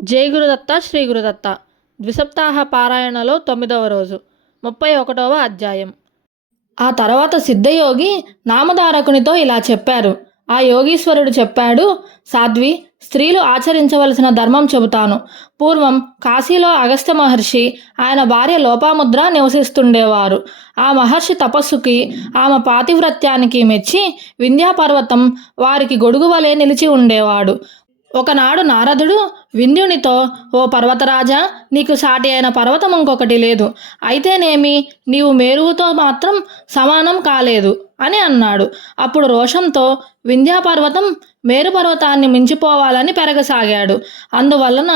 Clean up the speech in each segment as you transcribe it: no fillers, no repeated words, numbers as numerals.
జై గురుదత్త శ్రీ గురుదత్త ద్విసప్తాహ పారాయణలో 9వ రోజు 31వ అధ్యాయం. ఆ తర్వాత సిద్ధయోగి నామధారకునితో ఇలా చెప్పారు. ఆ యోగీశ్వరుడు చెప్పాడు, సాధ్వి, స్త్రీలు ఆచరించవలసిన ధర్మం చెబుతాను. పూర్వం కాశీలో అగస్త్య మహర్షి, ఆయన భార్య లోపాముద్ర నివసిస్తుండేవారు. ఆ మహర్షి తపస్సుకి, ఆమె పాతివ్రత్యానికి మెచ్చి వింధ్యాపర్వతం వారికి గొడుగు వలె నిలిచి ఉండేవాడు. ఒకనాడు నారదుడు వింధ్యునితో, ఓ పర్వతరాజా, నీకు సాటి అయిన పర్వతం ఇంకొకటి లేదు. అయితేనేమి, నీవు మేరువుతో మాత్రం సమానం కాలేదు అని అన్నాడు. అప్పుడు రోషంతో వింధ్యాపర్వతం మేరు పర్వతాన్ని మించిపోవాలని పెరగసాగాడు. అందువలన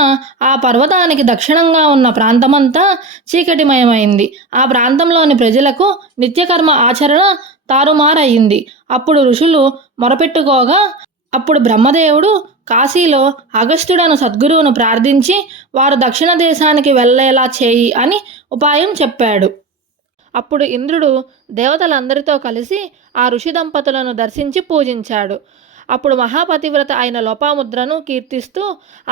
ఆ పర్వతానికి దక్షిణంగా ఉన్న ప్రాంతమంతా చీకటిమయమైంది. ఆ ప్రాంతంలోని ప్రజలకు నిత్యకర్మ ఆచరణ తారుమారయింది. అప్పుడు ఋషులు మొరపెట్టుకోగా, అప్పుడు బ్రహ్మదేవుడు కాశీలో అగస్త్యుడను సద్గురువును ప్రార్థించి వారు దక్షిణ దేశానికి వెళ్ళేలా చేయి అని ఉపాయం చెప్పాడు. అప్పుడు ఇంద్రుడు దేవతలందరితో కలిసి ఆ ఋషి దంపతులను దర్శించి పూజించాడు. అప్పుడు మహాపతివ్రత అయిన లోపాముద్రను కీర్తిస్తూ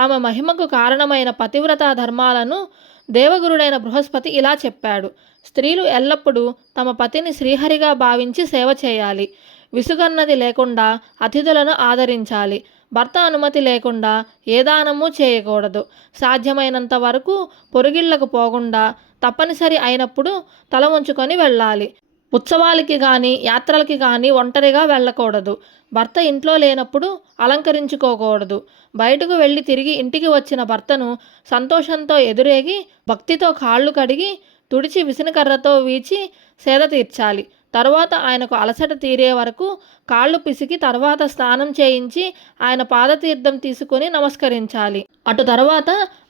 ఆమె మహిమకు కారణమైన పతివ్రతా ధర్మాలను దేవగురుడైన బృహస్పతి ఇలా చెప్పాడు. స్త్రీలు ఎల్లప్పుడూ తమ పతిని శ్రీహరిగా భావించి సేవ చేయాలి. విసుగన్నది లేకుండా అతిథులను ఆదరించాలి. భర్త అనుమతి లేకుండా ఏ దానము చేయకూడదు. సాధ్యమైనంత వరకు పొరుగిళ్లకు పోకుండా తప్పనిసరి అయినప్పుడు తల వంచుకొని వెళ్ళాలి. ఉత్సవాలకి కానీ యాత్రలకి కానీ ఒంటరిగా వెళ్ళకూడదు. భర్త ఇంట్లో లేనప్పుడు అలంకరించుకోకూడదు. బయటకు వెళ్ళి తిరిగి ఇంటికి వచ్చిన భర్తను సంతోషంతో ఎదురేగి భక్తితో కాళ్ళు కడిగి తుడిచి విసనకర్రతో వీచి సేద తీర్చాలి. తరువాత ఆయనకు అలసట తీరే వరకు కాళ్ళు పిసికి తర్వాత స్నానం చేయించి ఆయన పాదతీర్థం తీసుకొని నమస్కరించాలి. అటు తర్వాత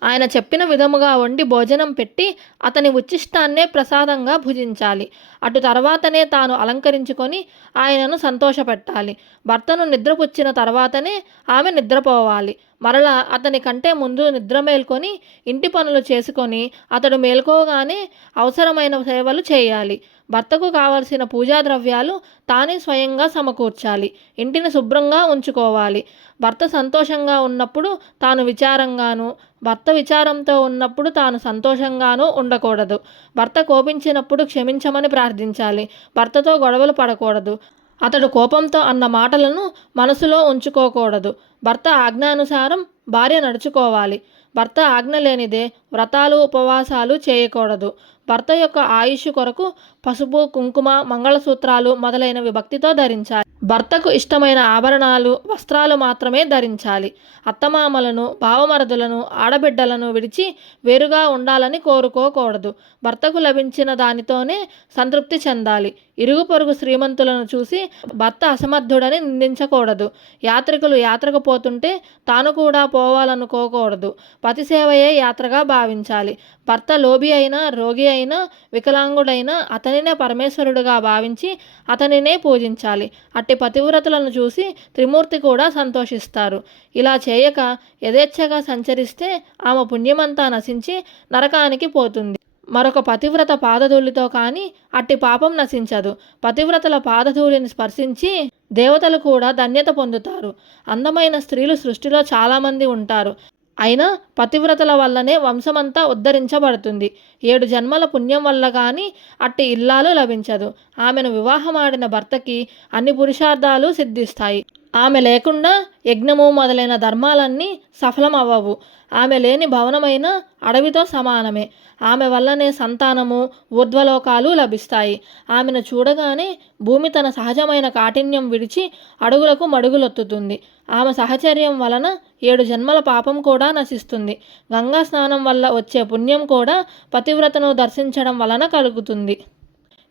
ఆయన చెప్పిన విధముగా వండి భోజనం పెట్టి అతని ఉచ్చిష్టాన్నే ప్రసాదంగా భుజించాలి. అటు తర్వాతనే తాను అలంకరించుకొని ఆయనను సంతోషపెట్టాలి. భర్తను నిద్రపుచ్చిన తర్వాతనే ఆమె నిద్రపోవాలి. మరలా అతని కంటే ముందు నిద్ర మేల్కొని ఇంటి పనులు చేసుకొని అతడు మేల్కోగానే అవసరమైన సేవలు చేయాలి. భర్తకు కావలసిన పూజా ద్రవ్యాలు తానే స్వయంగా సమకూర్చాలి. ఇంటిని శుభ్రంగా ఉంచుకోవాలి. భర్త సంతోషంగా ఉన్నప్పుడు తాను విచారంగాను, భర్త విచారంతో ఉన్నప్పుడు తాను సంతోషంగానూ ఉండకూడదు. భర్త కోపించినప్పుడు క్షమించమని ప్రార్థించాలి. భర్తతో గొడవలు పడకూడదు. అతడు కోపంతో అన్న మాటలను మనసులో ఉంచుకోకూడదు. భర్త ఆజ్ఞానుసారం భార్య నడుచుకోవాలి. భర్త ఆజ్ఞ లేనిదే వ్రతాలు ఉపవాసాలు చేయకూడదు. భర్త యొక్క ఆయుష్ కొరకు పసుపు, కుంకుమ, మంగళసూత్రాలు మొదలైనవి భక్తితో ధరించాలి. భర్తకు ఇష్టమైన ఆభరణాలు, వస్త్రాలు మాత్రమే ధరించాలి. అత్తమామలను, బావమరదులను, ఆడబిడ్డలను విడిచి వేరుగా ఉండాలని కోరుకోకూడదు. భర్తకు లభించిన దానితోనే సంతృప్తి చెందాలి. ఇరుగు పొరుగు శ్రీమంతులను చూసి భర్త అసమర్థుడని నిందించకూడదు. యాత్రికులు యాత్రకు పోతుంటే తాను కూడా పోవాలనుకోకూడదు. పతిసేవయే యాత్రగా భావించాలి. భర్త లోబి అయినా, రోగి అయినా, వికలాంగుడైనా అతనినే పరమేశ్వరుడుగా భావించి అతనినే పూజించాలి. అట్టి పతివ్రతలను చూసి త్రిమూర్తి కూడా సంతోషిస్తారు. ఇలా చేయక యథేచ్ఛగా సంచరిస్తే ఆమె పుణ్యమంతా నశించి నరకానికి పోతుంది. మరొక పతివ్రత పాదధూళితో కానీ అట్టి పాపం నశించదు. పతివ్రతల పాదధూళిని స్పర్శించి దేవతలు కూడా ధన్యత పొందుతారు. అందమైన స్త్రీలు సృష్టిలో చాలామంది ఉంటారు. అయినా పతివ్రతల వల్లనే వంశమంతా ఉద్ధరించబడుతుంది. 7 జన్మల పుణ్యం వల్ల కానీ అట్టి ఇల్లాలు లభించదు. ఆమెను వివాహమాడిన భర్తకి అన్ని పురుషార్థాలు సిద్ధిస్తాయి. ఆమె లేకుండా యజ్ఞము మొదలైన ధర్మాలన్నీ సఫలం అవ్వవు. ఆమె లేని భవనమైన అడవితో సమానమే. ఆమె వల్లనే సంతానము, ఊర్ధ్వలోకాలు లభిస్తాయి. ఆమెను చూడగానే భూమి తన సహజమైన కాఠిన్యం విడిచి అడుగులకు మడుగులొత్తుతుంది. ఆమె సహచర్యం వలన 7 జన్మల పాపం కూడా నశిస్తుంది. గంగా స్నానం వల్ల వచ్చే పుణ్యం కూడా పతివ్రతను దర్శించడం వలన కలుగుతుంది.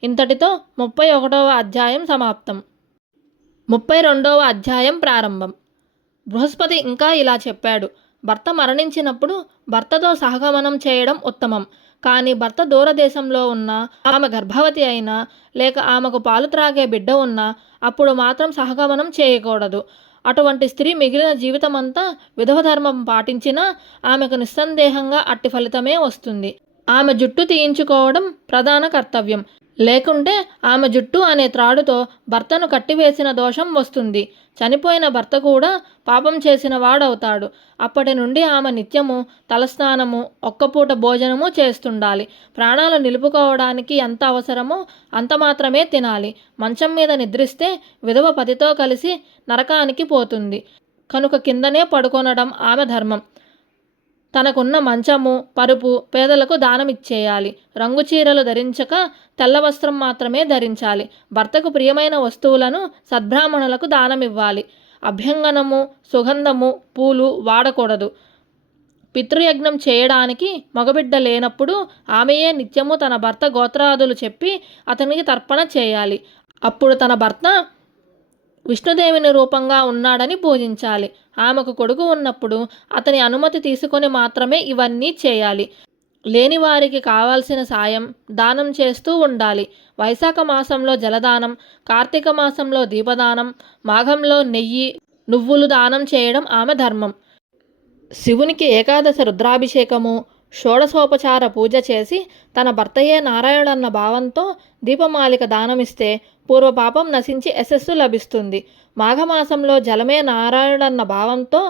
ఇంతటితో 31వ అధ్యాయం సమాప్తం. 32వ అధ్యాయం ప్రారంభం. బృహస్పతి ఇంకా ఇలా చెప్పాడు. భర్త మరణించినప్పుడు భర్తతో సహగమనం చేయడం ఉత్తమం. కానీ భర్త దూరదేశంలో ఉన్నా, ఆమె గర్భవతి అయినా, లేక ఆమెకు పాలు త్రాగే బిడ్డ ఉన్నా అప్పుడు మాత్రం సహగమనం చేయకూడదు. అటువంటి స్త్రీ మిగిలిన జీవితమంతా విధవ ధర్మం పాటించినా ఆమెకు నిస్సందేహంగా అట్టి ఫలితమే వస్తుంది. ఆమె జుట్టు తీయించుకోవడం ప్రధాన కర్తవ్యం. లేకుంటే ఆమె జుట్టు అనే త్రాడుతో భర్తను కట్టివేసిన దోషం వస్తుంది. చనిపోయిన భర్త కూడా పాపం చేసిన వాడవుతాడు. అప్పటి నుండి ఆమె నిత్యము తలస్నానము, ఒక్కపూట భోజనము చేస్తుండాలి. ప్రాణాలు నిలుపుకోవడానికి ఎంత అవసరమో అంత మాత్రమే తినాలి. మంచం మీద నిద్రిస్తే విధవ పతితో కలిసి నరకానికి పోతుంది. కనుక కిందనే పడుకొనడం ఆమె ధర్మం. తనకున్న మంచము, పరుపు పేదలకు దానమిచ్చేయాలి. రంగు చీరలు ధరించక తెల్ల వస్త్రం మాత్రమే ధరించాలి. భర్తకు ప్రియమైన వస్తువులను సద్బ్రాహ్మణులకు దానమివ్వాలి. అభ్యంగనము, సుగంధము, పూలు వాడకూడదు. పితృయజ్ఞం చేయడానికి మగబిడ్డ లేనప్పుడు ఆమెయే నిత్యము తన భర్త గోత్రాదులు చెప్పి అతనికి తర్పణ చేయాలి. అప్పుడు తన భర్త విష్ణుదేవుని రూపంగా ఉన్నాడని పూజించాలి. ఆమెకు కొడుకు ఉన్నప్పుడు అతని అనుమతి తీసుకొని మాత్రమే ఇవన్నీ చేయాలి. లేని వారికి కావాల్సిన సాయం దానం చేస్తూ ఉండాలి. వైశాఖ మాసంలో జలదానం, కార్తీక మాసంలో దీపదానం, మాఘంలో నెయ్యి, నువ్వులు దానం చేయడం ఆమె ధర్మం. శివునికి ఏకాదశ రుద్రాభిషేకము, షోడశోపచార పూజ చేసి తన భర్తయే నారాయణన్న భావంతో దీపమాలిక దానమిస్తే పూర్వపాపం నశించి యశస్సు లభిస్తుంది. మాఘమాసంలో జలమే నారాయణన్న భావంతో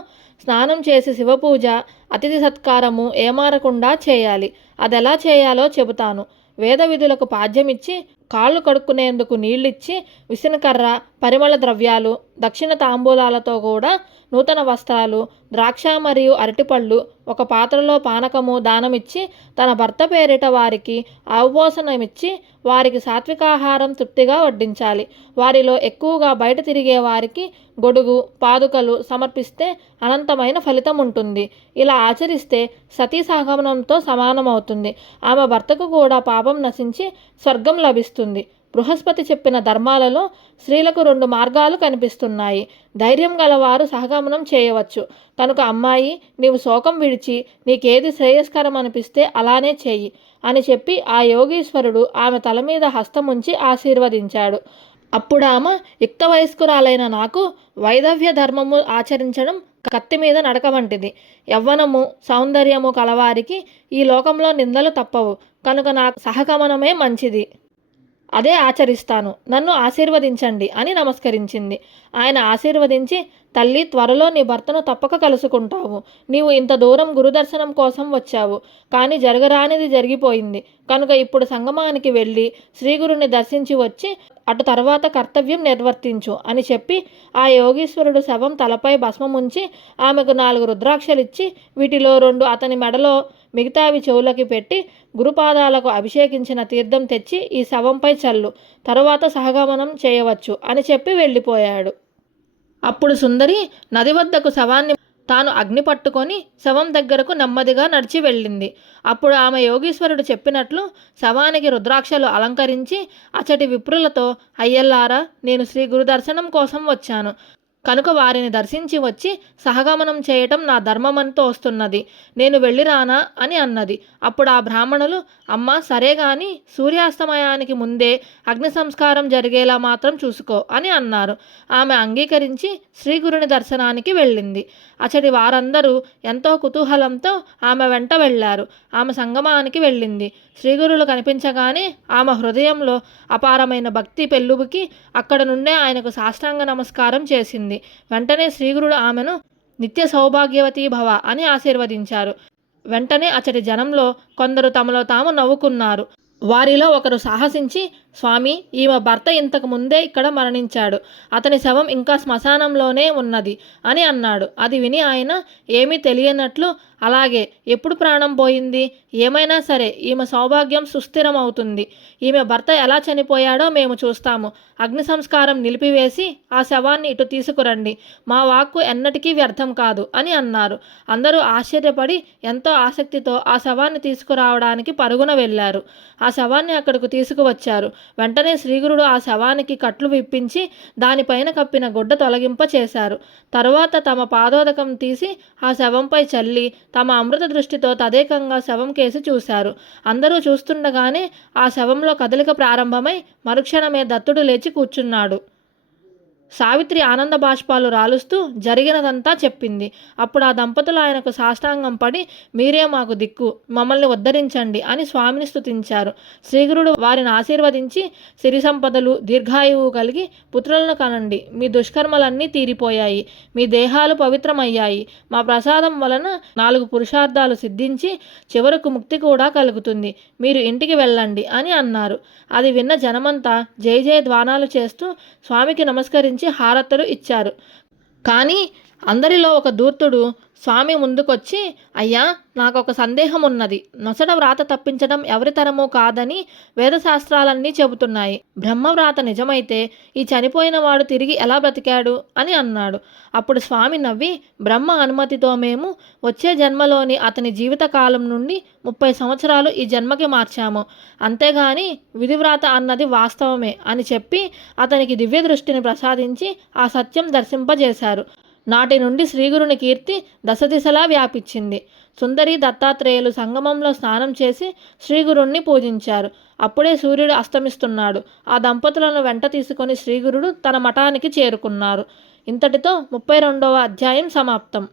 స్నానం చేసి శివపూజ, అతిథి సత్కారము ఏమారకుండా చేయాలి. అదెలా చేయాలో చెబుతాను. వేద విధులకు పాద్యమిచ్చి, కాళ్ళు కడుక్కునేందుకు నీళ్ళిచ్చి, విసనకర్ర, పరిమళ ద్రవ్యాలు, దక్షిణ తాంబూలాలతో కూడా నూతన వస్త్రాలు, ద్రాక్ష మరియు అరటిపళ్ళు, ఒక పాత్రలో పానకము దానమిచ్చి తన భర్త పేరిట వారికి ఆవుపోసనమిచ్చి వారికి సాత్వికాహారం తృప్తిగా వడ్డించాలి. వారిలో ఎక్కువగా బయట తిరిగే వారికి గొడుగు, పాదుకలు సమర్పిస్తే అనంతమైన ఫలితం ఉంటుంది. ఇలా ఆచరిస్తే సతీ సహగమనంతో సమానమవుతుంది. ఆమె భర్తకు కూడా పాపం నశించి స్వర్గం లభిస్తుంది. బృహస్పతి చెప్పిన ధర్మాలలో స్త్రీలకు 2 మార్గాలు కనిపిస్తున్నాయి. ధైర్యం గలవారు సహగమనం చేయవచ్చు. కనుక అమ్మాయి, నీవు శోకం విడిచి నీకేది శ్రేయస్కరం అనిపిస్తే అలానే చెయ్యి అని చెప్పి ఆ యోగీశ్వరుడు ఆమె తల మీద హస్తముంచి ఆశీర్వదించాడు. అప్పుడు ఆమె యుక్త వయస్కురాలైన నాకు వైదవ్య ధర్మము ఆచరించడం కత్తి మీద నడక వంటిది. యవ్వనము, సౌందర్యము కలవారికి ఈ లోకంలో నిందలు తప్పవు. కనుక నాకు సహగమనమే మంచిది. అదే ఆచరిస్తాను. నన్ను ఆశీర్వదించండి అని నమస్కరించింది. ఆయన ఆశీర్వదించి, తల్లి, త్వరలో నీ భర్తను తప్పక కలుసుకుంటావు. నీవు ఇంత దూరం గురుదర్శనం కోసం వచ్చావు. కానీ జరగరానిది జరిగిపోయింది. కనుక ఇప్పుడు సంగమానికి వెళ్ళి శ్రీగురుని దర్శించి వచ్చి అటు తర్వాత కర్తవ్యం నిర్వర్తించు అని చెప్పి ఆ యోగీశ్వరుడు శవం తలపై భస్మముంచి ఆమెకు 4 రుద్రాక్షలిచ్చి వీటిలో 2 అతని మెడలో, మిగతావి చెవులకి పెట్టి గురుపాదాలకు అభిషేకించిన తీర్థం తెచ్చి ఈ శవంపై చల్లు, తరువాత సహగమనం చేయవచ్చు అని చెప్పి వెళ్ళిపోయాడు. అప్పుడు సుందరి నది వద్దకు శవాన్ని తాను అగ్ని పట్టుకొని శవం దగ్గరకు నెమ్మదిగా నడిచి వెళ్ళింది. అప్పుడు ఆమె యోగీశ్వరుడు చెప్పినట్లు శవానికి రుద్రాక్షలు అలంకరించి అచటి విప్రులతో, అయ్యల్లారా, నేను శ్రీ గురు దర్శనం కోసం వచ్చాను. కనుక వారిని దర్శించి వచ్చి సహగమనం చేయటం నా ధర్మమంతో వస్తున్నది. నేను వెళ్ళిరానా అని అన్నది. అప్పుడు ఆ బ్రాహ్మణులు, అమ్మా, సరే గాని సూర్యాస్తమయానికి ముందే అగ్ని సంస్కారం జరిగేలా మాత్రం చూసుకో అని అన్నారు. ఆమె అంగీకరించి శ్రీగురుని దర్శనానికి వెళ్ళింది. అచటి వారందరూ ఎంతో కుతూహలంతో ఆమె వెంట వెళ్ళారు. ఆమె సంగమానికి వెళ్ళింది. శ్రీగురులు కనిపించగానే ఆమె హృదయంలో అపారమైన భక్తి పెళ్ళుబుకి అక్కడ నుండే ఆయనకు సాష్టాంగ నమస్కారం చేసింది. వెంటనే శ్రీగురుడు ఆమెను నిత్య సౌభాగ్యవతీ భవ అని ఆశీర్వదించారు. వెంటనే అచటి జనంలో కొందరు తమలో తాము నవ్వుకున్నారు. వారిలో ఒకరు సాహసించి, స్వామి, ఈమె భర్త ఇంతకు ముందే ఇక్కడ మరణించాడు. అతని శవం ఇంకా శ్మశానంలోనే ఉన్నది అని అన్నాడు. అది విని ఆయన ఏమీ తెలియనట్లు, అలాగే, ఎప్పుడు ప్రాణం పోయింది? ఏమైనా సరే ఈమె సౌభాగ్యం సుస్థిరమవుతుంది. ఈమె భర్త ఎలా చనిపోయాడో మేము చూస్తాము. అగ్ని సంస్కారం నిలిపివేసి ఆ శవాన్ని ఇటు తీసుకురండి. మా వాక్కు ఎన్నటికీ వ్యర్థం కాదు అని అన్నారు. అందరూ ఆశ్చర్యపడి ఎంతో ఆసక్తితో ఆ శవాన్ని తీసుకురావడానికి పరుగున వెళ్ళారు. ఆ శవాన్ని అక్కడకు తీసుకువచ్చారు. వెంటనే శ్రీగురుడు ఆ శవానికి కట్లు విప్పించి దానిపైన కప్పిన గుడ్డ తొలగింప చేశారు. తరువాత తమ పాదోదకం తీసి ఆ శవంపై చల్లి తమ అమృత దృష్టితో తదేకంగా శవం కేసి చూశారు. అందరూ చూస్తుండగానే ఆ శవంలో కదలిక ప్రారంభమై మరుక్షణమే దత్తుడు లేచి కూర్చున్నాడు. సావిత్రి ఆనంద బాష్పాలు రాలుస్తూ జరిగినదంతా చెప్పింది. అప్పుడు ఆ దంపతులు ఆయనకు సాష్టాంగం పడి, మీరే మాకు దిక్కు, మమ్మల్ని ఉద్ధరించండి అని స్వామిని స్తుతించారు. శ్రీగురుడు వారిని ఆశీర్వదించి, సిరి సంపదలు, దీర్ఘాయువు కలిగి పుత్రులను కనండి. మీ దుష్కర్మలన్నీ తీరిపోయాయి, మీ దేహాలు పవిత్రమయ్యాయి. మా ప్రసాదం వలన 4 పురుషార్థాలు సిద్ధించి చివరకు ముక్తి కూడా కలుగుతుంది. మీరు ఇంటికి వెళ్ళండి అని అన్నారు. అది విన్న జనమంతా జయ జయ ధ్వానాలు చేస్తూ స్వామికి నమస్కరించి హారతులు ఇచ్చారు. కానీ అందరిలో ఒక ధూర్తుడు స్వామి ముందుకొచ్చి, అయ్యా, నాకొక సందేహం ఉన్నది. నొసట వ్రాత తప్పించడం ఎవరి తరమూ కాదని వేదశాస్త్రాలన్నీ చెబుతున్నాయి. బ్రహ్మవ్రాత నిజమైతే ఈ చనిపోయిన వాడు తిరిగి ఎలా బ్రతికాడు అని అన్నాడు. అప్పుడు స్వామి నవ్వి, బ్రహ్మ అనుమతితో మేము వచ్చే జన్మలోని అతని జీవితకాలం నుండి 30 సంవత్సరాలు ఈ జన్మకి మార్చాము. అంతేగాని విధివ్రాత అన్నది వాస్తవమే అని చెప్పి అతనికి దివ్య దృష్టిని ప్రసాదించి ఆ సత్యం దర్శింపజేశారు. నాటి నుండి శ్రీగురుని కీర్తి దశదిశలా వ్యాపించింది. సుందరి దత్తాత్రేయులు సంగమంలో స్నానం చేసి శ్రీగురుణ్ణి పూజించారు. అప్పుడే సూర్యుడు అస్తమిస్తున్నాడు. ఆ దంపతులను వెంట తీసుకొని శ్రీగురుడు తన మఠానికి చేరుకున్నారు. ఇంతటితో 32వ అధ్యాయం సమాప్తం.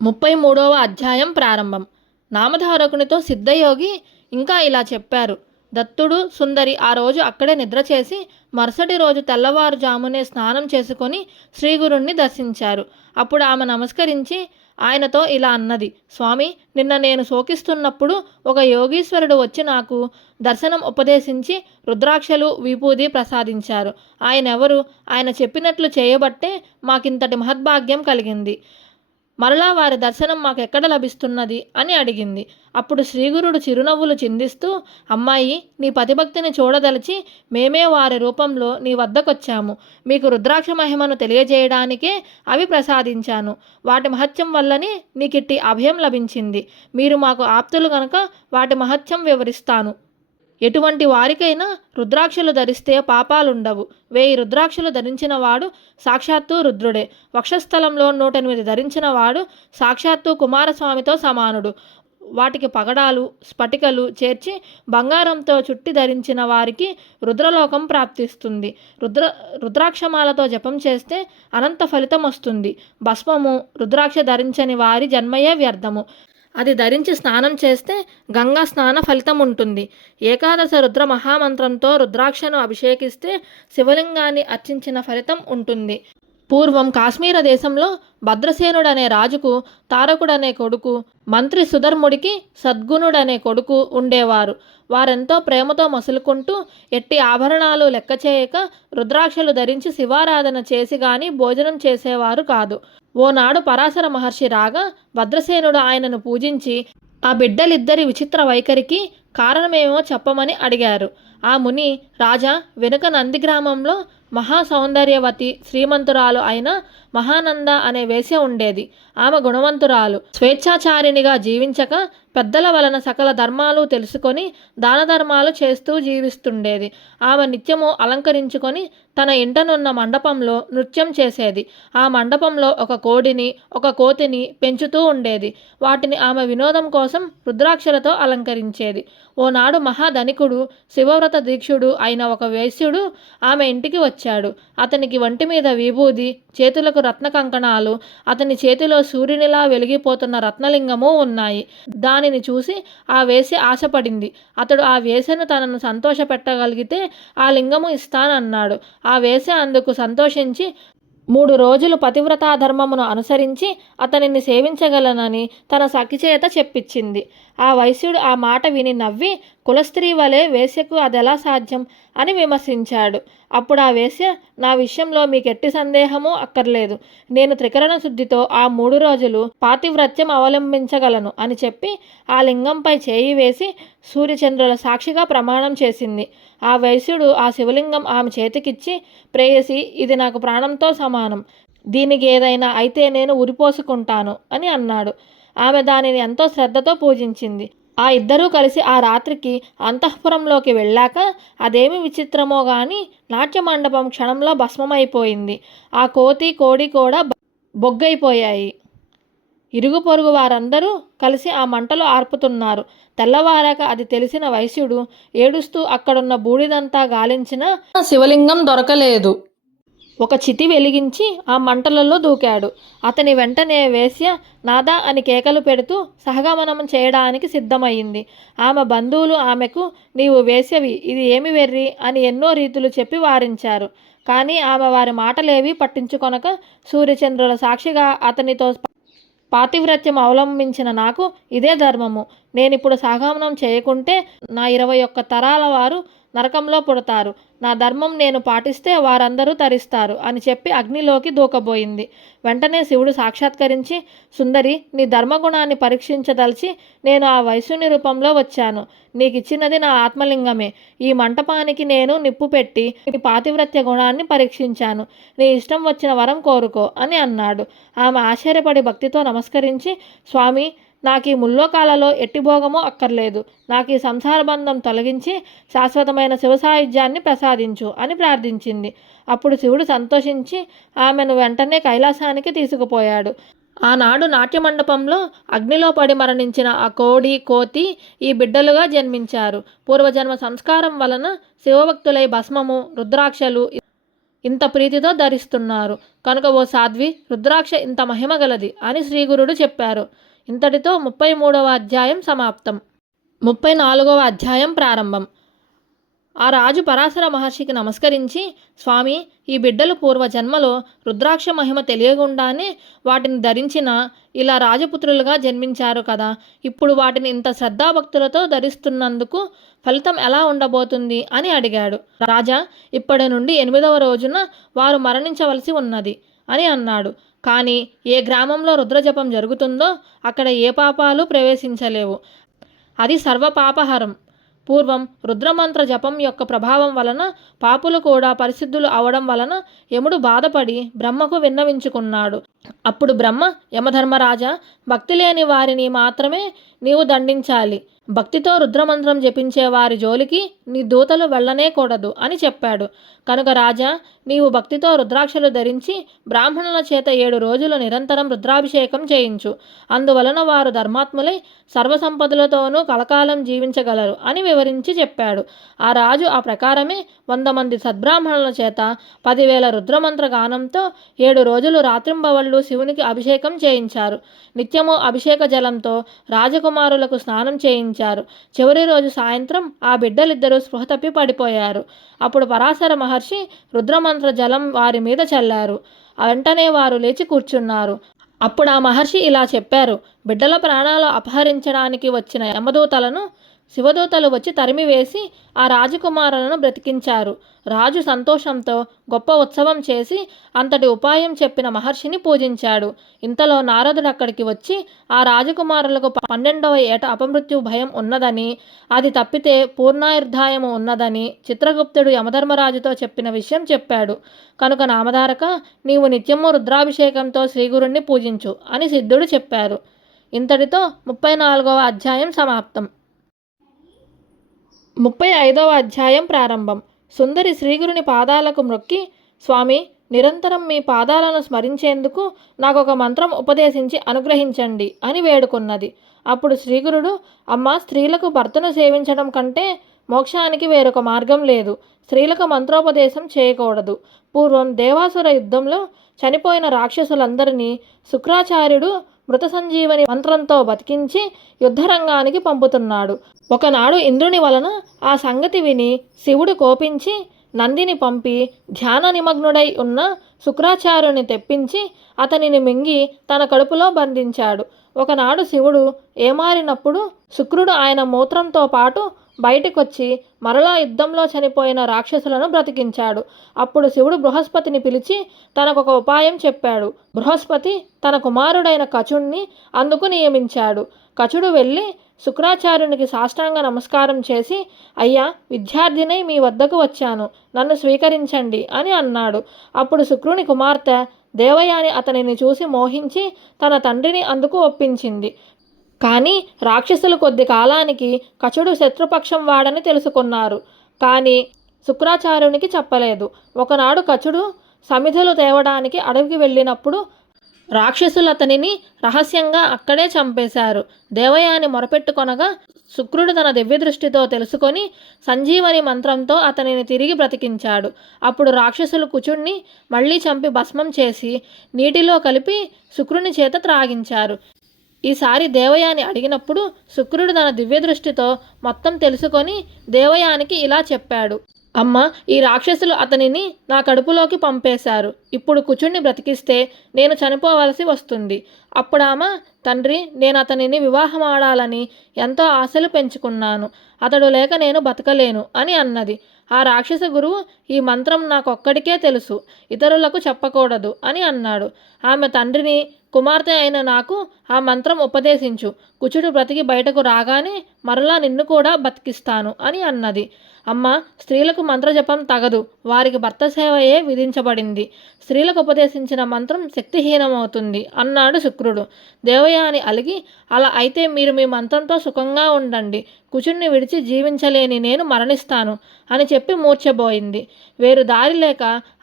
33వ అధ్యాయం ప్రారంభం. నామధారకునితో సిద్ధయోగి ఇంకా ఇలా చెప్పారు. దత్తుడు, సుందరి ఆ రోజు అక్కడే నిద్ర చేసి మరుసటి రోజు తెల్లవారుజామునే స్నానం చేసుకొని శ్రీగురుణ్ణి దర్శించారు. అప్పుడు ఆమె నమస్కరించి ఆయనతో ఇలా అన్నది, స్వామి, నిన్న నేను శోకిస్తున్నప్పుడు ఒక యోగీశ్వరుడు వచ్చి నాకు దర్శనం ఉపదేశించి రుద్రాక్షలు, విభూది ప్రసాదించారు. ఆయనెవరు? ఆయన చెప్పినట్లు చేయబట్టే మాకింతటి మహద్భాగ్యం కలిగింది. మరలా వారి దర్శనం మాకెక్కడ లభిస్తున్నది అని అడిగింది. అప్పుడు శ్రీగురుడు చిరునవ్వులు చిందిస్తూ, అమ్మాయి, నీ పతిభక్తిని చూడదలిచి మేమే వారి రూపంలో నీ వద్దకొచ్చాము. మీకు రుద్రాక్ష మహిమను తెలియజేయడానికే అవి ప్రసాదించాను. వాటి మహత్యం వల్లనే నీకిట్టి అభయం లభించింది. మీరు మాకు ఆప్తులు గనక వాటి మహత్యం వివరిస్తాను. ఎటువంటి వారికైనా రుద్రాక్షలు ధరిస్తే పాపాలుండవు. 1000 రుద్రాక్షలు ధరించిన వాడు సాక్షాత్తు రుద్రుడే. వక్షస్థలంలో 108 ధరించిన వాడు సాక్షాత్తు కుమారస్వామితో సమానుడు. వాటికి పగడాలు, స్ఫటికలు చేర్చి బంగారంతో చుట్టి ధరించిన వారికి రుద్రలోకం ప్రాప్తిస్తుంది. రుద్రాక్షమాలతో జపం చేస్తే అనంత ఫలితం వస్తుంది. భస్మము, రుద్రాక్ష ధరించని వారి జన్మయే వ్యర్థము. అది ధరించి స్నానం చేస్తే గంగా స్నాన ఫలితం ఉంటుంది. ఏకాదశ రుద్ర మహామంత్రంతో రుద్రాక్షను అభిషేకిస్తే శివలింగాన్ని అర్చించిన ఫలితం ఉంటుంది. పూర్వం కాశ్మీర దేశంలో భద్రసేనుడనే రాజుకు తారకుడనే కొడుకు, మంత్రి సుధర్ముడికి సద్గుణుడనే కొడుకు ఉండేవారు. వారెంతో ప్రేమతో మసులుకుంటూ ఎట్టి ఆభరణాలు లెక్క చేయక రుద్రాక్షలు ధరించి శివారాధన చేసి గాని భోజనం చేసేవారు కాదు. ఓనాడు పరాశర మహర్షి రాగా భద్రసేనుడు ఆయనను పూజించి ఆ బిడ్డలిద్దరి విచిత్ర వైఖరికి కారణమేమో చెప్పమని అడిగారు. ఆ ముని, రాజా, వెనుక నందిగ్రామంలో మహాసౌందర్యవతి శ్రీమంతురాలు అయిన మహానంద అనే వేశ్య ఉండేది. ఆమె గుణవంతురాలు, స్వేచ్ఛాచారిణిగా జీవించక పెద్దల వలన సకల ధర్మాలు తెలుసుకొని దాన ధర్మాలు చేస్తూ జీవిస్తుండేది. ఆమె నిత్యము అలంకరించుకొని తన ఇంటనున్న మండపంలో నృత్యం చేసేది. ఆ మండపంలో ఒక కోడిని, ఒక కోతిని పెంచుతూ ఉండేది. వాటిని ఆమె వినోదం కోసం రుద్రాక్షలతో అలంకరించేది. ఓనాడు మహాధనికుడు, శివవ్రత దీక్షుడు అయిన ఒక వేశ్యుడు ఆమె ఇంటికి వచ్చాడు. అతనికి ఒంటి మీద విభూది, చేతులకు రత్న కంకణాలు, అతని చేతిలో సూర్యునిలా వెలిగిపోతున్న రత్నలింగము ఉన్నాయి. దానిని చూసి ఆ వేశ్య ఆశపడింది. అతడు ఆ వేశ్యను తనను సంతోషపెట్టగలిగితే ఆ లింగము ఇస్తానన్నాడు. ఆ వేశ్య అందుకు సంతోషించి 3 రోజులు పతివ్రతా ధర్మమును అనుసరించి అతనిని సేవించగలనని తన సఖి చేత చెప్పించింది. ఆ వైశ్యుడు ఆ మాట విని నవ్వి, కులస్త్రీ వలె వేశ్యకు అదెలా సాధ్యం అని విమర్శించాడు. అప్పుడు ఆ వేశ్య, నా విషయంలో మీకెట్టి సందేహమూ అక్కర్లేదు. నేను త్రికరణ శుద్ధితో ఆ 3 రోజులు పాతివ్రత్యం అవలంబించగలను అని చెప్పి ఆ లింగంపై చేయి వేసి సూర్యచంద్రుల సాక్షిగా ప్రమాణం చేసింది. ఆ వైశ్యుడు ఆ శివలింగం ఆమె చేతికిచ్చి, ప్రేయసి, ఇది నాకు ప్రాణంతో సమానం. దీనికి ఏదైనా అయితే నేను ఉరిపోసుకుంటాను అని అన్నాడు. ఆమె దానిని ఎంతో శ్రద్ధతో పూజించింది. ఆ ఇద్దరూ కలిసి ఆ రాత్రికి అంతఃపురంలోకి వెళ్ళాక అదేమి విచిత్రమో గాని నాట్య మండపం క్షణంలో భస్మమైపోయింది. ఆ కోతి, కోడి కూడా బొగ్గైపోయాయి. ఇరుగు పొరుగు వారందరూ కలిసి ఆ మంటలు ఆర్పుతున్నారు. తెల్లవారాక అది తెలిసిన వైశ్యుడు ఏడుస్తూ అక్కడున్న బూడిదంతా గాలించినా శివలింగం దొరకలేదు. ఒక చితి వెలిగించి ఆ మంటలలో దూకాడు. అతని వెంటనే వేశ్య నాదా అని కేకలు పెడుతూ సహగమనం చేయడానికి సిద్ధమయ్యింది. ఆమె బంధువులు ఆమెకు నీవు వేశ్యవి, ఇది ఏమి వెర్రి అని ఎన్నో రీతులు చెప్పి వారించారు. కానీ ఆమె వారి మాటలేవీ పట్టించుకొనక సూర్యచంద్రుల సాక్షిగా అతనితో పాతివ్రత్యం అవలంబించిన నాకు ఇదే ధర్మము. నేనిప్పుడు సహగమనం చేయకుంటే నా 21 తరాల వారు నరకంలో పుడతారు. నా ధర్మం నేను పాటిస్తే వారందరూ తరిస్తారు అని చెప్పి అగ్నిలోకి దూకబోయింది. వెంటనే శివుడు సాక్షాత్కరించి, సుందరి, నీ ధర్మగుణాన్ని పరీక్షించదలిచి నేను ఆ వైశ్యుని రూపంలో వచ్చాను. నీకిచ్చినది నా ఆత్మలింగమే. ఈ మంటపానికి నేను నిప్పు పెట్టి నీ పాతివ్రత్య గుణాన్ని పరీక్షించాను. నీ ఇష్టం వచ్చిన వరం కోరుకో అని అన్నాడు. ఆమె ఆశ్చర్యపడి భక్తితో నమస్కరించి, స్వామి, నాకు ఈ ముల్లోకాలలో ఎట్టి భోగమూ అక్కర్లేదు. నాకు ఈ సంసార బంధం తొలగించి శాశ్వతమైన శివసాయుధ్యాన్ని ప్రసాదించు అని ప్రార్థించింది. అప్పుడు శివుడు సంతోషించి ఆమెను వెంటనే కైలాసానికి తీసుకుపోయాడు. ఆనాడు నాట్యమండపంలో అగ్నిలో పడి మరణించిన ఆ కోడి, కోతి ఈ బిడ్డలుగా జన్మించారు. పూర్వజన్మ సంస్కారం వలన శివభక్తులై భస్మము, రుద్రాక్షలు ఇంత ప్రీతితో ధరిస్తున్నారు. కనుక ఓ సాధ్వి, రుద్రాక్ష ఇంత మహిమ గలది అని శ్రీగురుడు చెప్పారు. ఇంతటితో 33వ అధ్యాయం సమాప్తం. 34వ అధ్యాయం ప్రారంభం. ఆ రాజు పరాశర మహర్షికి నమస్కరించి, స్వామి, ఈ బిడ్డలు పూర్వజన్మలో రుద్రాక్ష మహిమ తెలియకుండానే వాటిని ధరించిన ఇలా రాజపుత్రులుగా జన్మించారు కదా. ఇప్పుడు వాటిని ఇంత శ్రద్ధాభక్తులతో ధరిస్తున్నందుకు ఫలితం ఎలా ఉండబోతుంది అని అడిగాడు. రాజా, ఇప్పటి నుండి 8వ రోజున వారు మరణించవలసి ఉన్నది అని అన్నాడు. కానీ ఏ గ్రామంలో రుద్రజపం జరుగుతుందో అక్కడ ఏ పాపాలు ప్రవేశించలేవు. అది సర్వపాపహరం. పూర్వం రుద్రమంత్ర జపం యొక్క ప్రభావం వలన పాపులు కూడా పరిశుద్ధులు అవడం వలన యముడు బాధపడి బ్రహ్మకు విన్నవించుకున్నాడు. అప్పుడు బ్రహ్మ, యమధర్మరాజా, భక్తి లేని వారిని మాత్రమే నీవు దండించాలి. భక్తితో రుద్రమంత్రం జపించే వారి జోలికి నీ దూతలు వెళ్ళనేకూడదు అని చెప్పాడు. కనుక రాజా, నీవు భక్తితో రుద్రాక్షలు ధరించి బ్రాహ్మణుల చేత 7 రోజులు నిరంతరం రుద్రాభిషేకం చేయించు. అందువలన వారు ధర్మాత్ములై సర్వసంపదలతోనూ కలకాలం జీవించగలరు అని వివరించి చెప్పాడు. ఆ రాజు ఆ ప్రకారమే 100 మంది సద్బ్రాహ్మణుల చేత 10,000 రుద్రమంత్ర గానంతో 7 రోజులు రాత్రింబవళ్ళు శివునికి అభిషేకం చేయించారు. నిత్యము అభిషేక జలంతో రాజకుమారులకు స్నానం చేయించారు. చివరి రోజు సాయంత్రం ఆ బిడ్డలిద్దరూ స్పృహ తప్పి పడిపోయారు. అప్పుడు పరాశర మహర్షి రుద్రమంత్ర జలం వారి మీద చల్లారు. వెంటనే వారు లేచి కూర్చున్నారు. అప్పుడు ఆ మహర్షి ఇలా చెప్పారు, బిడ్డల ప్రాణాలు అపహరించడానికి వచ్చిన యమదూతలను శివదూతలు వచ్చి తరిమివేసి ఆ రాజకుమారులను బ్రతికించారు. రాజు సంతోషంతో గొప్ప ఉత్సవం చేసి అంతటి ఉపాయం చెప్పిన మహర్షిని పూజించాడు. ఇంతలో నారదుడు అక్కడికి వచ్చి ఆ రాజకుమారులకు 12వ ఏట అపమృత్యు భయం ఉన్నదని, అది తప్పితే పూర్ణాయుర్ధాయము ఉన్నదని చిత్రగుప్తుడు యమధర్మరాజుతో చెప్పిన విషయం చెప్పాడు. కనుక నామధారక, నీవు నిత్యము రుద్రాభిషేకంతో శ్రీగురుణ్ణి పూజించు అని సిద్ధుడు చెప్పారు. ఇంతటితో 34వ అధ్యాయం సమాప్తం. 35వ అధ్యాయం ప్రారంభం. సుందరి శ్రీగురుని పాదాలకు మ్రొక్కి, స్వామి, నిరంతరం మీ పాదాలను స్మరించేందుకు నాకొక మంత్రం ఉపదేశించి అనుగ్రహించండి అని వేడుకున్నది. అప్పుడు శ్రీగురుడు, అమ్మ, స్త్రీలకు భర్తను సేవించడం కంటే మోక్షానికి వేరొక మార్గం లేదు. స్త్రీలకు మంత్రోపదేశం చేయకూడదు. పూర్వం దేవాసుర యుద్ధంలో చనిపోయిన రాక్షసులందరినీ శుక్రాచార్యుడు మృత సంజీవని మంత్రంతో బతికించి యుద్ధరంగానికి పంపుతున్నాడు. ఒకనాడు ఇంద్రుని వలన ఆ సంగతి విని శివుడు కోపించి నందిని పంపి ధ్యాన నిమగ్నుడై ఉన్న శుక్రాచార్యుని తెప్పించి అతనిని మింగి తన కడుపులో బంధించాడు. ఒకనాడు శివుడు ఏమారినప్పుడు శుక్రుడు ఆయన మూత్రంతో పాటు బయటికొచ్చి మరలా యుద్ధంలో చనిపోయిన రాక్షసులను బ్రతికించాడు. అప్పుడు శివుడు బృహస్పతిని పిలిచి తనకొక ఉపాయం చెప్పాడు. బృహస్పతి తన కుమారుడైన కచుణ్ణి అందుకు నియమించాడు. కచుడు వెళ్ళి శుక్రాచార్యునికి సాష్టాంగ నమస్కారం చేసి, అయ్యా, విద్యార్థినై మీ వద్దకు వచ్చాను, నన్ను స్వీకరించండి అని అన్నాడు. అప్పుడు శుక్రుని కుమార్తె దేవయాని అతనిని చూసి మోహించి తన తండ్రిని అందుకు ఒప్పించింది. కానీ రాక్షసులు కొద్ది కాలానికి కచుడు శత్రుపక్షం వాడని తెలుసుకున్నారు. కానీ శుక్రాచార్యునికి చెప్పలేదు. ఒకనాడు కచుడు సమిధులు తేవడానికి అడవికి వెళ్ళినప్పుడు రాక్షసులు అతనిని రహస్యంగా అక్కడే చంపేశారు. దేవయాని మొరపెట్టుకొనగా శుక్రుడు తన దివ్యదృష్టితో తెలుసుకొని సంజీవని మంత్రంతో అతనిని తిరిగి బ్రతికించాడు. అప్పుడు రాక్షసులు కుచుడిని మళ్ళీ చంపి భస్మం చేసి నీటిలో కలిపి శుక్రుని చేత త్రాగించారు. ఈసారి దేవయాని అడిగినప్పుడు శుక్రుడు తన దివ్యదృష్టితో మొత్తం తెలుసుకొని దేవయానికి ఇలా చెప్పాడు. అమ్మ, ఈ రాక్షసులు అతనిని నా కడుపులోకి పంపేశారు. ఇప్పుడు కుచుడిని బ్రతికిస్తే నేను చనిపోవలసి వస్తుంది. అప్పుడు ఆమె, తండ్రి, నేను అతనిని వివాహమాడాలని ఎంతో ఆశలు పెంచుకున్నాను. అతడు లేక నేను బతకలేను అని అన్నది. ఆ రాక్షస గురువు, ఈ మంత్రం నాకొక్కడికే తెలుసు, ఇతరులకు చెప్పకూడదు అని అన్నాడు. ఆమె తండ్రిని, కుమార్తె అయిన నాకు ఆ మంత్రం ఉపదేశించు. కుచుడు బ్రతికి బయటకు రాగానే మరలా నిన్ను కూడా బతికిస్తాను అని అన్నది. అమ్మ, స్త్రీలకు మంత్రజపం తగదు. వారికి భర్త సేవయే విధించబడింది. స్త్రీలకు ఉపదేశించిన మంత్రం శక్తిహీనమవుతుంది అన్నాడు శుక్రుడు. దేవయాని అలిగి, అలా అయితే మీరు మీ మంత్రంతో సుఖంగా ఉండండి. కుచుడిని విడిచి జీవించలేని నేను మరణిస్తాను అని చెప్పి మూర్ఛబోయింది. వేరు దారి లేక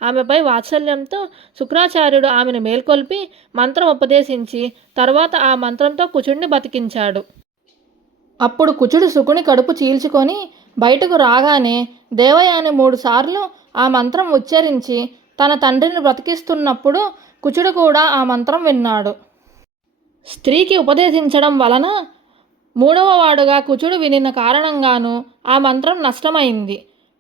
ఆమెపై వాత్సల్యంతో శుక్రాచార్యుడు ఆమెను మేల్కొల్పి మంత్రం ఉపదేశించి తర్వాత ఆ మంత్రంతో కుచుడిని బతికించాడు. అప్పుడు కుచుడు శుకుని కడుపు చీల్చుకొని బయటకు రాగానే దేవయాని 3 సార్లు ఆ మంత్రం ఉచ్చరించి తన తండ్రిని బ్రతికిస్తున్నప్పుడు కుచుడు కూడా ఆ మంత్రం విన్నాడు. స్త్రీకి ఉపదేశించడం వలన 3వ వాడుగా కుచుడు వినిన కారణంగాను ఆ మంత్రం నష్టమైంది.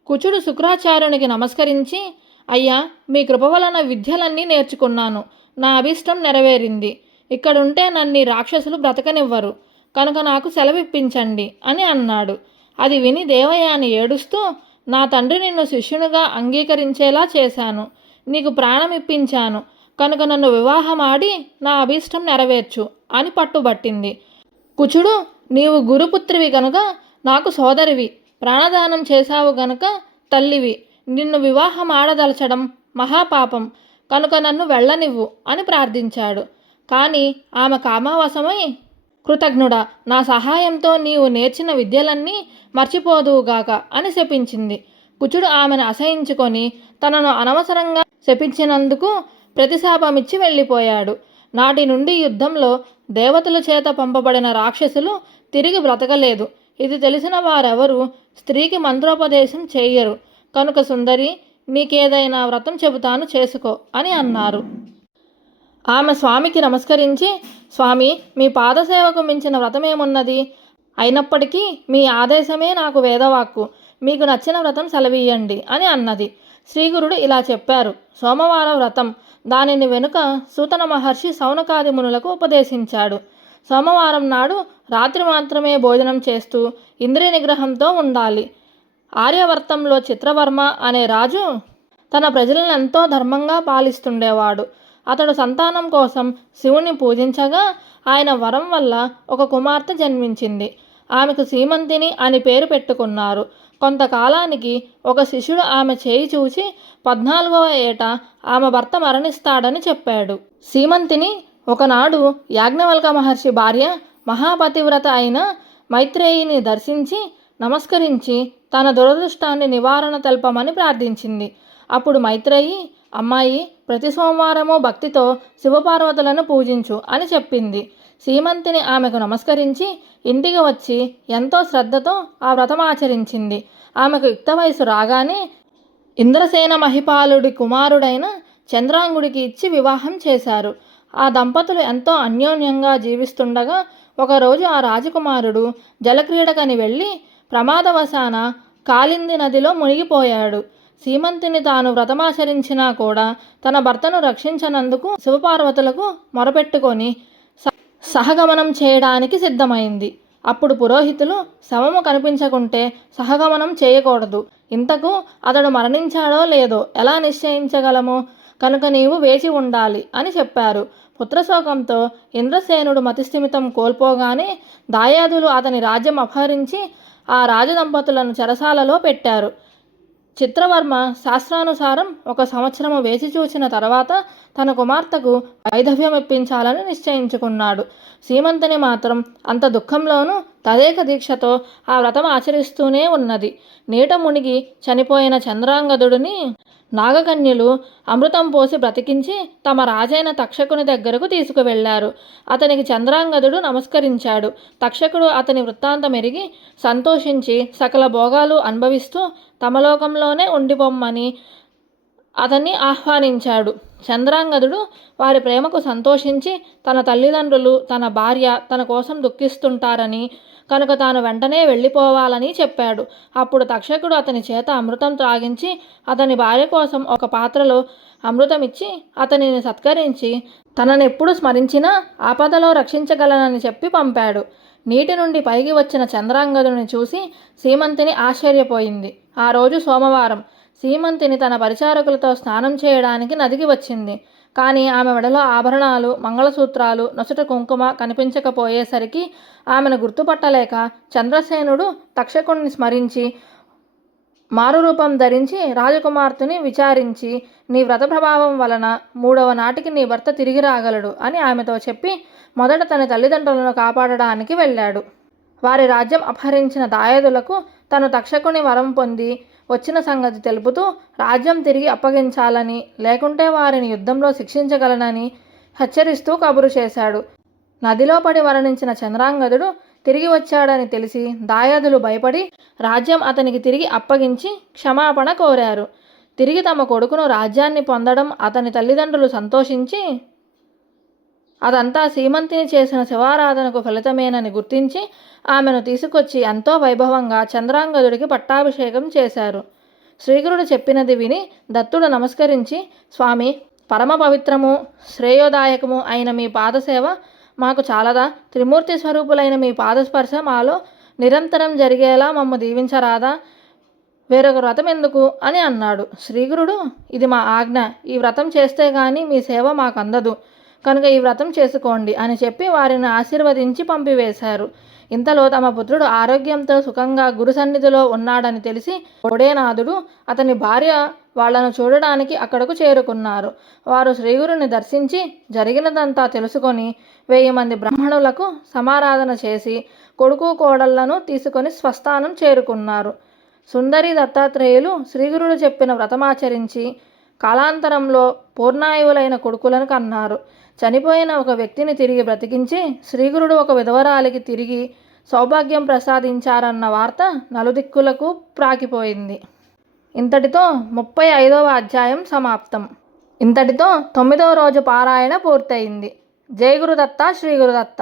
కుచుడు శుక్రాచార్యునికి నమస్కరించి, అయ్యా, మీ కృప వలన విద్యలన్నీ నేర్చుకున్నాను. నా అభీష్టం నెరవేరింది. ఇక్కడుంటే నన్ను రాక్షసులు బ్రతకనివ్వరు. కనుక నాకు సెలవిప్పించండి అని అన్నాడు. అది విని దేవయాని ఏడుస్తూ, నా తండ్రి నిన్ను శిష్యునిగా అంగీకరించేలా చేశాను. నీకు ప్రాణం ఇప్పించాను. కనుక నన్ను వివాహమాడి నా అభీష్టం నెరవేర్చు అని పట్టుబట్టింది. కుచుడు, నీవు గురుపుత్రివి కనుక నాకు సోదరివి. ప్రాణదానం చేశావు గనుక తల్లివి. నిన్ను వివాహమాడదలచడం మహాపాపం. కనుక నన్ను వెళ్ళనివ్వు అని ప్రార్థించాడు. కానీ ఆమె కామవశమై, కృతజ్ఞుడా, నా సహాయంతో నీవు నేర్చిన విద్యలన్నీ మర్చిపోదువుగాక అని శపించింది. కుచుడు ఆమెను అసహించుకొని తనను అనవసరంగా శపించినందుకు ప్రతిశాపమిచ్చి వెళ్ళిపోయాడు. నాటి నుండి యుద్ధంలో దేవతల చేత పంపబడిన రాక్షసులు తిరిగి బ్రతకలేదు. ఇది తెలిసిన వారెవరూ స్త్రీకి మంత్రోపదేశం చేయరు. కనుక సుందరి, నీకేదైనా వ్రతం చెబుతాను, చేసుకో అని అన్నారు. ఆమె స్వామికి నమస్కరించి, స్వామి, మీ పాదసేవకు మించిన వ్రతమేమున్నది? అయినప్పటికీ మీ ఆదేశమే నాకు వేదవాక్కు. మీకు నచ్చిన వ్రతం సెలవీయండి అని అన్నది. శ్రీగురుడు ఇలా చెప్పారు. సోమవార వ్రతం. దానిని వెనుక సూతన మహర్షి సౌనకాది మునులకు ఉపదేశించాడు. సోమవారం నాడు రాత్రి మాత్రమే భోజనం చేస్తూ ఇంద్రియ నిగ్రహంతో ఉండాలి. ఆర్యవర్తంలో చిత్రవర్మ అనే రాజు తన ప్రజలను ఎంతో ధర్మంగా పాలిస్తుండేవాడు. అతడు సంతానం కోసం శివుని పూజించగా ఆయన వరం వల్ల ఒక కుమార్తె జన్మించింది. ఆమెకు సీమంతిని అని పేరు పెట్టుకున్నారు. కొంతకాలానికి ఒక శిష్యుడు ఆమె చేయి చూచి 14వ ఏట ఆమె భర్త మరణిస్తాడని చెప్పాడు. సీమంతిని ఒకనాడు యాజ్ఞవల్క మహర్షి భార్య మహాపతివ్రత అయిన మైత్రేయిని దర్శించి నమస్కరించి తన దురదృష్టాన్ని నివారణ తెల్పమని ప్రార్థించింది. అప్పుడు మైత్రేయి, అమ్మాయి, ప్రతి సోమవారము భక్తితో శివపార్వతులను పూజించు అని చెప్పింది. సీమంతిని ఆమెకు నమస్కరించి ఇంటికి వచ్చి ఎంతో శ్రద్ధతో ఆ వ్రతం ఆచరించింది. ఆమెకు యుక్త వయసు రాగానే ఇంద్రసేన మహిపాలుడి కుమారుడైన చంద్రాంగుడికి ఇచ్చి వివాహం చేశారు. ఆ దంపతులు ఎంతో అన్యోన్యంగా జీవిస్తుండగా ఒకరోజు ఆ రాజకుమారుడు జలక్రీడకని వెళ్ళి ప్రమాదవశాన కాళింది నదిలో మునిగిపోయాడు. సీమంతిని తాను వ్రతమాచరించినా కూడా తన భర్తను రక్షించనందుకు శివపార్వతులకు మొరపెట్టుకొని సహగమనం చేయడానికి సిద్ధమైంది. అప్పుడు పురోహితులు, శవము కనిపించకుంటే సహగమనం చేయకూడదు. ఇంతకు అతడు మరణించాడో లేదో ఎలా నిశ్చయించగలము? కనుక నీవు వేచి ఉండాలి అని చెప్పారు. పుత్రశోకంతో ఇంద్రసేనుడు మతిస్థిమితం కోల్పోగానే దాయాదులు అతని రాజ్యం అపహరించి ఆ రాజదంపతులను చెరసాలలో పెట్టారు. చిత్రవర్మ శాస్త్రానుసారం 1 సంవత్సరము వేచి చూసిన తర్వాత తన కుమార్తెకు వైధవ్యం ఇప్పించాలని నిశ్చయించుకున్నాడు. సీమంతిని మాత్రం అంత దుఃఖంలోనూ తదేక దీక్షతో ఆ వ్రతం ఆచరిస్తూనే ఉన్నది. నీట మునిగి చనిపోయిన చంద్రాంగదుడిని నాగకన్యలు అమృతం పోసి బ్రతికించి తమ రాజైన తక్షకుని దగ్గరకు తీసుకువెళ్లారు. అతనికి చంద్రాంగదుడు నమస్కరించాడు. తక్షకుడు అతని వృత్తాంతం ఎరిగి సంతోషించి సకల భోగాలు అనుభవిస్తూ తమ లోకంలోనే ఉండిపోమ్మని అతన్ని ఆహ్వానించాడు. చంద్రాంగదుడు వారి ప్రేమకు సంతోషించి తన తల్లిదండ్రులు, తన భార్య తన కోసం దుఃఖిస్తుంటారని, కనుక తాను వెంటనే వెళ్ళిపోవాలని చెప్పాడు. అప్పుడు తక్షకుడు అతని చేత అమృతం త్రాగించి అతని భార్య కోసం ఒక పాత్రలో అమృతం ఇచ్చి అతనిని సత్కరించి తననెప్పుడు స్మరించినా ఆపదలో రక్షించగలనని చెప్పి పంపాడు. నీటి నుండి పైకి వచ్చిన చంద్రాంగదుని చూసి సీమంతిని ఆశ్చర్యపోయింది. ఆ రోజు సోమవారం. సీమంతిని తన పరిచారకులతో స్నానం చేయడానికి నదికి వచ్చింది. కానీ ఆమె మెడలో ఆభరణాలు, మంగళసూత్రాలు, నొసట కుంకుమ కనిపించకపోయేసరికి ఆమెను గుర్తుపట్టలేక చంద్రసేనుడు తక్షకుణ్ణి స్మరించి మారురూపం ధరించి రాజకుమార్తెని విచారించి, నీ వ్రత ప్రభావం వలన 3వ నాటికి నీ భర్త తిరిగి రాగలడు అని ఆమెతో చెప్పి మొదట తన తల్లిదండ్రులను కాపాడడానికి వెళ్ళాడు. వారి రాజ్యం అపహరించిన దాయాదులకు తను తక్షకుని వరం పొంది వచ్చిన సంగతి తెలుపుతూ రాజ్యం తిరిగి అప్పగించాలని, లేకుంటే వారిని యుద్ధంలో శిక్షించగలనని హెచ్చరిస్తూ కబురు చేశాడు. నదిలో పడి మరణించిన చంద్రాంగదుడు తిరిగి వచ్చాడని తెలిసి దాయాదులు భయపడి రాజ్యం అతనికి తిరిగి అప్పగించి క్షమాపణ కోరారు. తిరిగి తమ కొడుకును రాజ్యాన్ని పొందడం అతని తల్లిదండ్రులు సంతోషించి అదంతా సీమంతిని చేసిన శివారాధనకు ఫలితమేనని గుర్తించి ఆమెను తీసుకొచ్చి ఎంతో వైభవంగా చంద్రాంగదుడికి పట్టాభిషేకం చేశారు. శ్రీగురుడు చెప్పినది విని దత్తుడు నమస్కరించి, స్వామి, పరమ పవిత్రము శ్రేయోదాయకము అయిన మీ పాదసేవ మాకు చాలదా? త్రిమూర్తి స్వరూపులైన మీ పాదస్పర్శ మాలో నిరంతరం జరిగేలా మమ్ము దీవించరాదా? వేరొక వ్రతం ఎందుకు అని అన్నాడు. శ్రీగురుడు, ఇది మా ఆజ్ఞ. ఈ వ్రతం చేస్తే గాని మీ సేవ మాకు అందదు, కనుక ఈ వ్రతం చేసుకోండి అని చెప్పి వారిని ఆశీర్వదించి పంపివేశారు. ఇంతలో తమ పుత్రుడు ఆరోగ్యంతో సుఖంగా గురు సన్నిధిలో ఉన్నాడని తెలిసి ఒడేనాథుడు అతని భార్య వాళ్లను చూడడానికి అక్కడకు చేరుకున్నారు. వారు శ్రీగురుని దర్శించి జరిగినదంతా తెలుసుకొని 1000 మంది బ్రాహ్మణులకు సమారాధన చేసి కొడుకు కోడళ్లను తీసుకొని స్వస్థానం చేరుకున్నారు. సుందరి దత్తాత్రేయులు శ్రీగురుడు చెప్పిన వ్రతమాచరించి కాలాంతరంలో పూర్ణాయువులైన కొడుకులను కన్నారు. చనిపోయిన ఒక వ్యక్తిని తిరిగి బ్రతికించి శ్రీగురుడు ఒక విధవరాలికి తిరిగి సౌభాగ్యం ప్రసాదించారన్న వార్త నలుదిక్కులకు ప్రాకిపోయింది. ఇంతటితో 35వ అధ్యాయం సమాప్తం. ఇంతటితో 9వ రోజు పారాయణ పూర్తయింది. జై గురుదత్త, శ్రీ గురుదత్త.